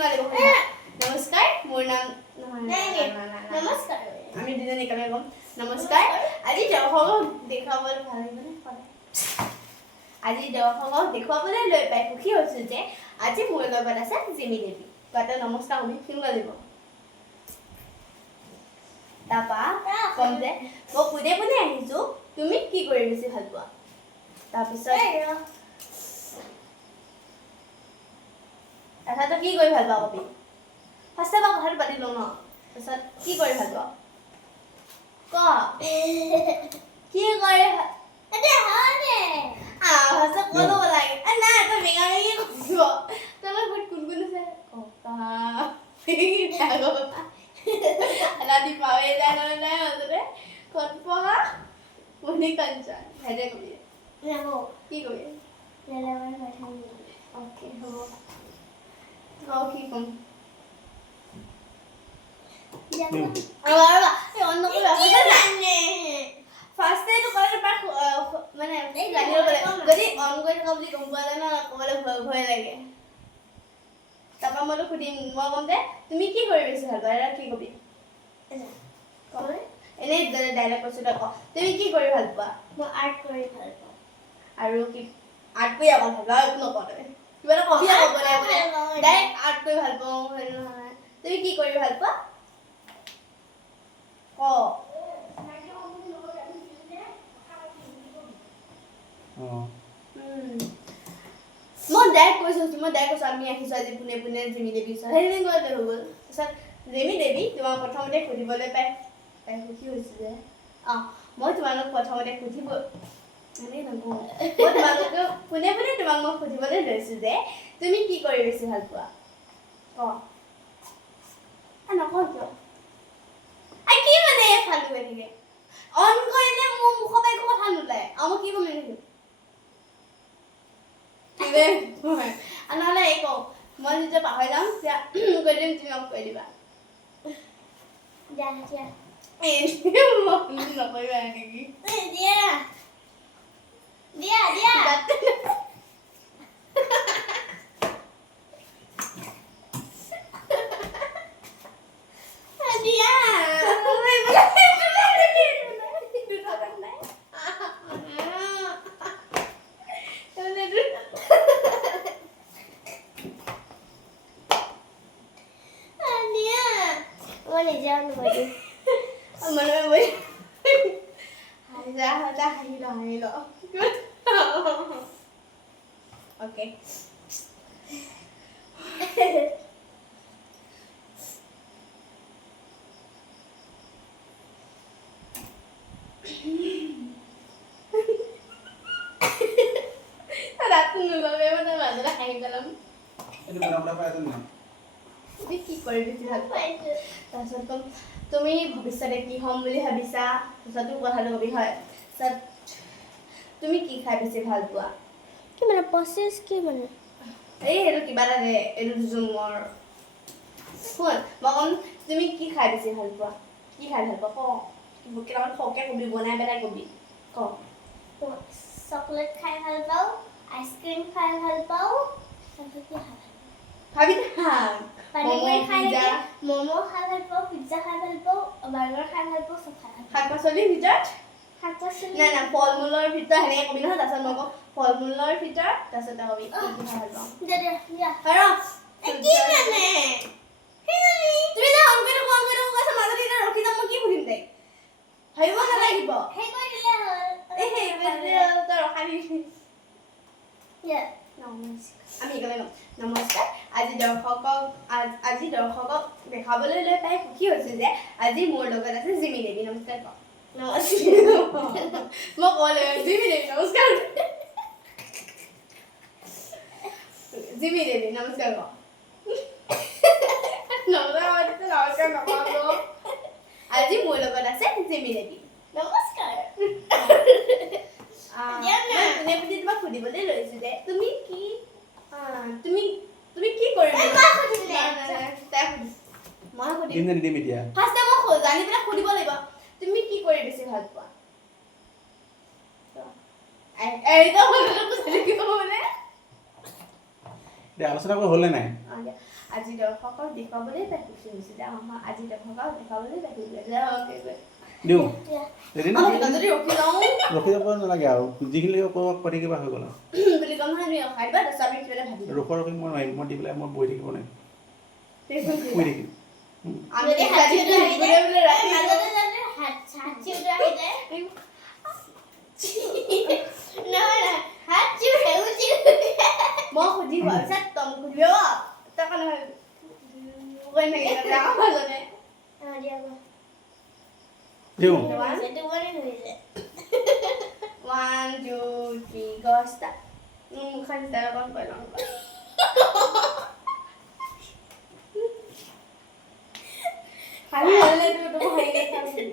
নমস্কাৰ মোৰ নাম নমস্কাৰ আমি দুজনী একেলগে ক'ম নমস্কাৰ আজি দৰ্শকক দেখুৱাবলৈ ভাল লাগিবনে আজি দৰ্শকক দেখুৱাবলৈ লৈ পাই সুখী হৈছোঁ যে আজি মোৰ লগত আছে জিমি দেৱী কোৱাতে নমস্কাৰ আমি কেনেকুৱা লাগিব তাৰপৰা ক'ম যে মই পোনে পোনে আহিছোঁ তুমি কি কৰি বেছি ভাল পোৱা তাৰপিছত এটাতো কি কৰি ভাল পাওঁ কবি ফাৰ্ষ্টে বা কথাটো পাতি লওঁ ন তাৰপিছত কি কৰি ভাল পাওঁ ক কি কৰি ফাৰ্ষ্টে কৈ ল'ব লাগে নাই তই মেঙা মেঙি কৰিব তই বহুত কোন কোন আছে ৰাতি পাৱে যায় নাই মাজতে ক'ত পঢ়া মণি কাঞ্চন ভাইদে কবি কি কবি অ'কে হ'ব কি ক'ম ফাৰ্ষ্টে এইটো ক'লে মানে জানিব পাৰে যদি অন কৰি থকা বুলি গম পোৱা যায় ন ক'বলৈ ভয় লাগে তাৰপৰা মইতো সুধিম মই ক'ম যে তুমি কি কৰি বেছি ভাল পোৱা কি কবি এনেই ডাইৰেক্ট কৈছোঁ তই ক তুমি কি কৰি ভাল পোৱা মই আৰ্ট কৰি ভাল পাওঁ আৰু কি আৰ্ট কৰি অকল ভাল পাওঁ একো নকওঁ তই কিবা এটা কবি ক'ব লাগে ডাইৰেক্ট আৰ্ট কৰি ভাল পাওঁ হয় নহয় তুমি কি কৰি ভাল পোৱা ক মই ডাইৰেক্ট কৈছোঁ আমি আহিছোঁ আজি পোনে পোনে জিমি দেৱীৰ ওচৰত সেইদিন গৈ হৈ গ'ল তাৰপিছত জিমি দেৱী তোমাক প্ৰথমতে সুধিবলৈ পাই সুখী হৈছোঁ যে মই তোমালোক প্ৰথমতে সুধিব এনেই নকওঁ মই তোমালোকে পোনে পোনে তোমাক মই সুধিবলৈ লৈছোঁ যে তুমি কি কৰি বেছি ভাল পোৱা ক নকওঁ কিয় কি মানে ফাল্টু হৈ থাকে অন কৰিলে মোৰ মুখৰ পৰা একো কথা নোলায় আৰু মই কি ক'ম নহ'লে এই কওঁ মই যেতিয়া পাহৰি যাম তেতিয়া কৈ দিম তুমি অফ কৰি দিবা নকৰিবা নেকি Okay. তুমি ভৱিষ্যতে কি হ'ম বুলি ভাবিছা তাৰপিছতো কথাটো কবি হয় তুমি কি খাই বেছি ভাল পোৱা কি মানে প্ৰচেছ কি মানে এই সেইটো কিবা এটা দে এইটো জুমৰ শুন মই ক'ম তুমি কি খাই বেছি ভাল পোৱা কি খাই ভাল পোৱা ক কেইটামান সৰহকৈ কবি বনাই পেলাই কবি ক চকলেট খাই ভাল পাওঁ আইচক্ৰীম খাই ভাল পাওঁ তাৰপিছত কি ভাবি থাক পানীপুৰি খাই যায় ম'ম' খাই ভাল পাওঁ পিজ্জা খাই ভাল পাওঁ বাৰ্গাৰ খাই ভাল পাওঁ চব খাই শাক পাচলিৰ ভিতৰত নাই ফল মূলৰ ভিতৰত সেনেকৈ কবি নহয় তাৰপিছত মই কওঁ ফল মূলৰ ভিতৰত তাৰপিছত তই কবি কি খাই ভাল পাওঁ তুমি যে অন কৰি কৈছা মাজতে এতিয়া ৰখি যাম মই কি সুধিম তাইক ভাবিব নালাগিব তই ৰখাবি আমি একেলগে নমস্কাৰ আজি দৰ্শকক দেখাবলৈ লৈ পাই সুখী হৈছোঁ যে আজি মোৰ লগত আছে জিমি দেৱী নমস্কাৰ ক মই ক'লে জিমি দেৱী নমস্কাৰ জিমি দেৱী নমস্কাৰ ক নমস্কাৰ নকওঁ আজি মোৰ লগত আছে জিমি দেৱী নমস্কাৰ পোনে পোনে তোমাক সুধিবলৈ লৈছোঁ যে তুমি কি কৰিবা মই সুধিম ফাৰ্ষ্টে মই জানি পেলাই সুধিব লাগিব তুমি কি কৰি বেছি ভাল পোৱা আলোচনা কৰি হ'লে নাই আজি দৰ্শকক দেখুৱাবলৈ পাই খুচি হৈছে যে আজি দৰ্শকক দেখুৱাবলৈ পাই খুচি হৈছে দিওঁ ৰেডি না যদি ৰখি যাওঁ ৰখি যাব নালাগে আৰু যিখিনি কৈ থাকিবা হৈ গ'ল বুলি ক'ম নহয় আমি ৰখাই দিবা তাৰপিছত আমি কিবা এটা ভাবিম ৰখি মই নোৱাৰিম মই দি পেলাই মই বহি থাকিব নোৱাৰিম শুই থাকিম আমি হাতী উঠাই ৰাখি মাজতে যাতে হাতী উঠাই যায় নহয় হাতী হেউচি মই সুধিব তাৰপিছত তই মোক সুধিব তই কাৰণে কৈ নাকি যাওঁ মাজতে দিয়া দিওঁ সেইটো বনি হৈছে 1 2 3 go start মুখখন ষ্টাইল অকণ কৈ লওঁ খালি হ'লে তো হাঁহি দেখাবি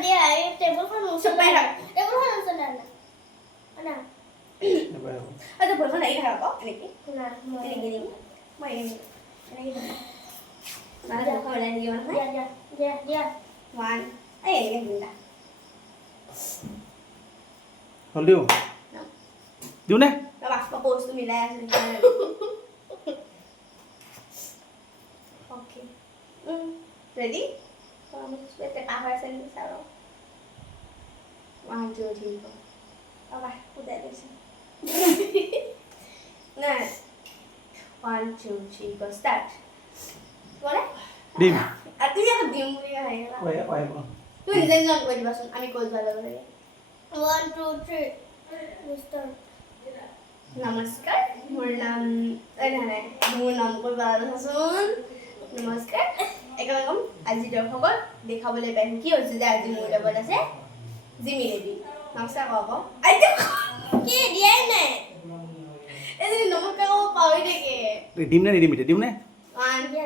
dia table kan musuh Supaya. table kan musuh nana mana ada boleh kan ini apa ini nah ini gini mau ini mana ada kau ada di mana dia one ini gini হ'ল দিওঁ দিওঁ নে apa propose tu milai okay ready kamu sudah terkahar sendiri salah 1 2 3 go apa udah deh nah 1 2 3 go start boleh দিম artinya apa diam boleh ya কৈ tu jangan gue dibasun ami কৈ যোৱা লগে লগে 1 2 3 start নমস্কাৰ মোৰ নাম নাই মোৰ নাম কৈ বাৰচোন নমস্কাৰ একেবাৰে কম আজি দৰ্শকক দেখাবলৈ পাইম কি হৈছে যে আজি মোৰ লগত আছে জিমি দেৱী নমস্কাৰ কওক কি দিয়াই নাই এই নমস্কাৰ কব পাহৰি থাকে দিম নে নিদিম এতিয়া দিম নে 1 dia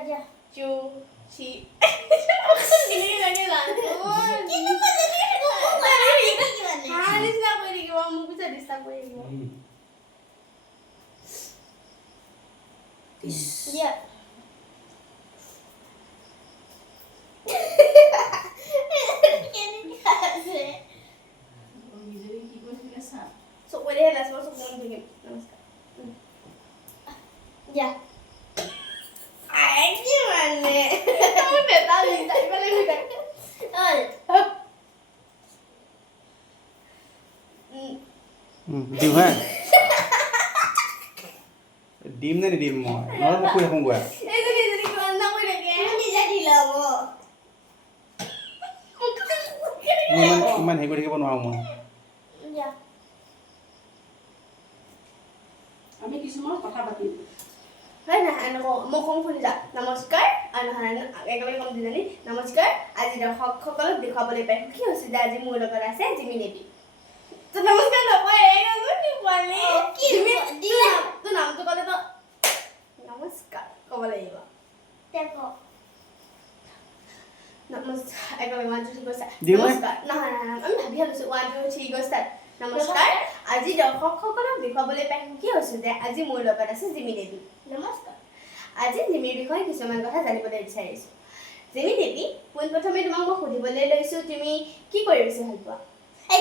2 3 ডিঙি লাগে kita jadi gimana নিচিনা কৰি থাকিব মোক পিছত ডিষ্টাৰ্ব কৰি থাকিব dia so boleh lah semua sok ngomong begini namaskar dia Ay, gimana? Kamu beta minta, gimana minta? দিওঁ হা দিম নে নিদিম মই নহ'লে মই শুই থাকোঁগৈ Jadi keluar aku lagi. ini jadi logo মই ইমান হেৰি কৰি থাকিব নোৱাৰোঁ মই dia আমি কিছুমান কথা পাতিম Hai nah, aku mau kong ja. Namaskar, একেবাৰে কম দিজানি নমস্কাৰ আজি দৰ্শকসকলক দেখুৱাবলৈ পাই কি হৈছে যে আজি মোৰ লগত আছে জিমি দেৱী তো নমস্কাৰ নকয় কি পোৱালি কি দিলা তো নামটো ক'লে তো নমস্কাৰ ক'ব লাগিব teko নমস্কাৰ একেবাৰে 1 2 3 গৈছা দিওঁ নে? নমস্কাৰ নহয় আমি ভাবি আছো 1 2 3 গৈছা নমস্কাৰ আজি দৰ্শকসকলক দেখুৱাবলৈ পাই কি হৈছে যে আজি মোৰ লগত আছে জিমি দেৱী namaskar আজি জিমিৰ বিষয়ে কিছুমান কথা জানিবলৈ বিচাৰিছো জিমি দেৱী পোনপ্ৰথমে তোমাক মই সুধিবলৈ লৈছো তুমি কি কৰি বেছি ভাল পোৱা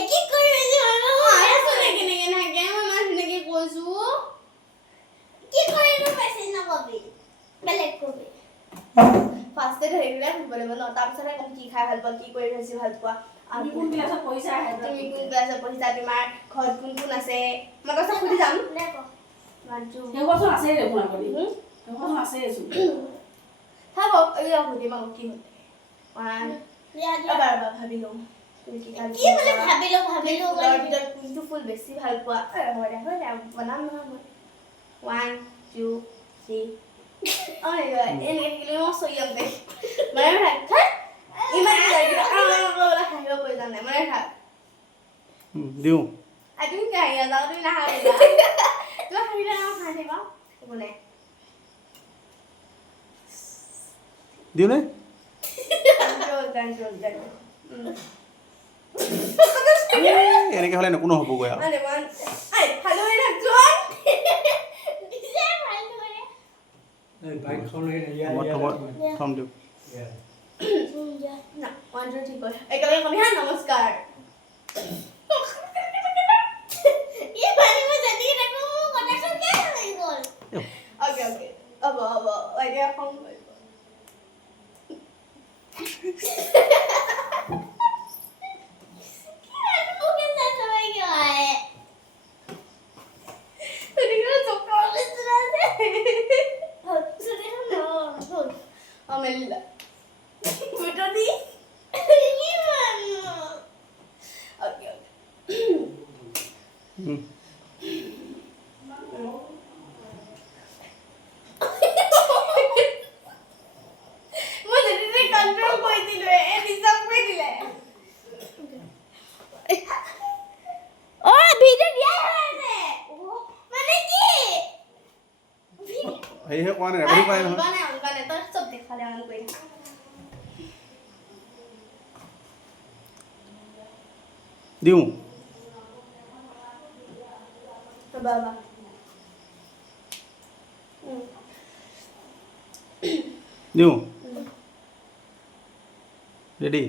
কি কৰি বেছি ভাল পাওঁ কেনেকে থাকে মই ইমান ধুনীয়াকে কৈছো কি কৰিব বেছি নকবি বেলেগ কবি ফাৰ্ষ্টে ধৰিবলৈ সুধিব লাগিব ন তাৰপিছতহে ক'ম কি খাই ভাল পোৱা কি কৰি বেছি ভাল পোৱা তুমি কোন ক্লাছত পঢ়িছা তুমি কোন ক্লাছত পঢ়িছা তোমাৰ ঘৰত কোন কোন আছে মই কৈছো সুধি যাম neko সেইবছৰ আছে দেখোন আপুনি সেইবছৰ আছে চোন থাকক এই সুধিম আকৌ কি হ'ল dia dia এবাৰ ভাবি লওঁ তুমি কি খাই কি মানে ভাবিলো ফুলৰ ভিতৰত কোনটো ফুল বেছি ভাল পোৱা হয় দে বনাম নহয় মই 1 2 3 oh my god এনেকৈ থাকিলে মই চৰি যাম দে মানে থাক ইমান হাঁহিব কৰি যাম নাই মানে থাক দিওঁ তুমি কি হাঁহি যাওঁ তুমি নাহাঁহিবা তুমি হাঁহিলে মই হাঁহি থাকিবা একো নাই দিওঁ নে এনেকৈ হ'লে কোনো হ'বগৈ আৰু মই থ'ম দিওঁ না 1 2 3 4 একেলগে কবি হা নমস্কাৰ ये पानी में जल्दी रखो कटा कर क्या नहीं बोल ओके ओके अब এতিয়া খং কৰিব मुझे तो समझ गया है তুমি চোকা इस तरह से सुने हम ना অমেলিলা বুটনি ये मानो ओके ओके মই যদি কন্ট্ৰোল কৰি দিলো এ ডিজাৰ্ভ কৰি দিলে और वीडियो दिया है मैंने मैंने की সেয়েহে কোৱা নাই ৰেকৰ্ডিং কৰা নহয় অংকা নাই তই চব দেখালে অন কৰি দিওঁ বাবা দিওঁ ৰেডি